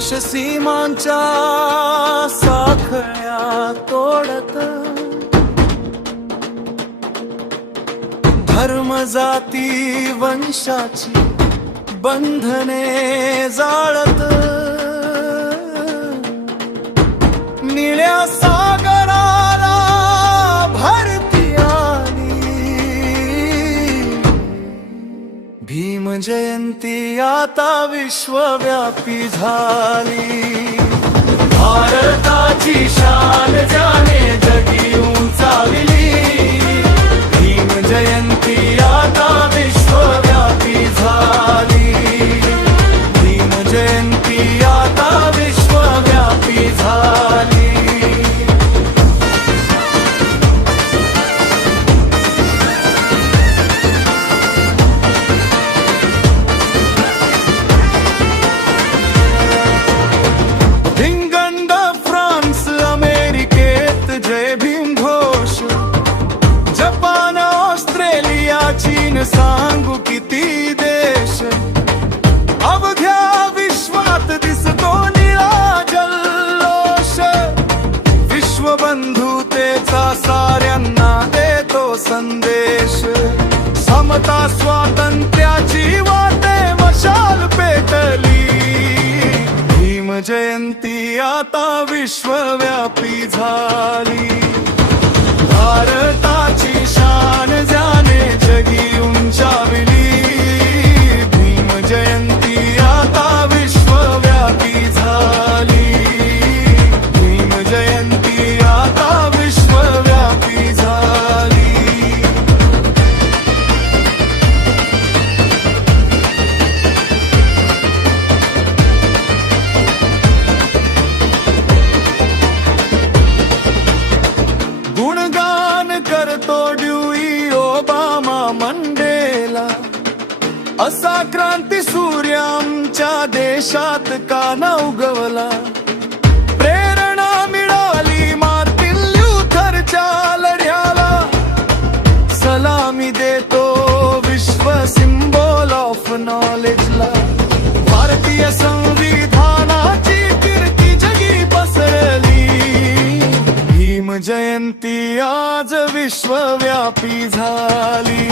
देश सीमांच्या साखळ्या तोडत, धर्म जाती वंशाची बंधने जाळत, निळ्या सागराला भरती आली, भीम जयंती आता विश्वव्यापी झाली। भारताची शान ज्याने जगी उंचावली, भीम जयंती आता विश्वव्यापी झाली, भीम जयंती आता विश्वव्यापी झाली। इंग्लंड, फ्रान्स, अमेरिकेत जय भीम घोष, जपान, ऑस्ट्रेलिया, चीन सांगू किती देश, अवघ्या विश्वात दिसतो निळा जल्लोष, विश्वबंधुतेचा साऱ्यांना देतो संदेश, समता स्वातंत्र्याची वाटे मशाल पेटली, भीम जयंती आता विश्वव्यापी झाली। भारताची शान ज्याने जगी उंचावली, भीम जयंती आता विश्वव्यापी झाली, भीम जयंती आता विश्वव्यापी झाली। गुणगान करतो ड्यूई ओबामा मंडेला, असा क्रांती सूर्य आमच्या देशात का न उगवला, प्रेरणा मिळाली मार्टिन ल्यूथरच्या लढ्याला, सलामी देतो विश्व सिम्बॉल ऑफ नॉलेजला, भारतीय संविधानाची कीर्ती जगी पसरली, भीम जयंती आज विश्वव्यापी झाली।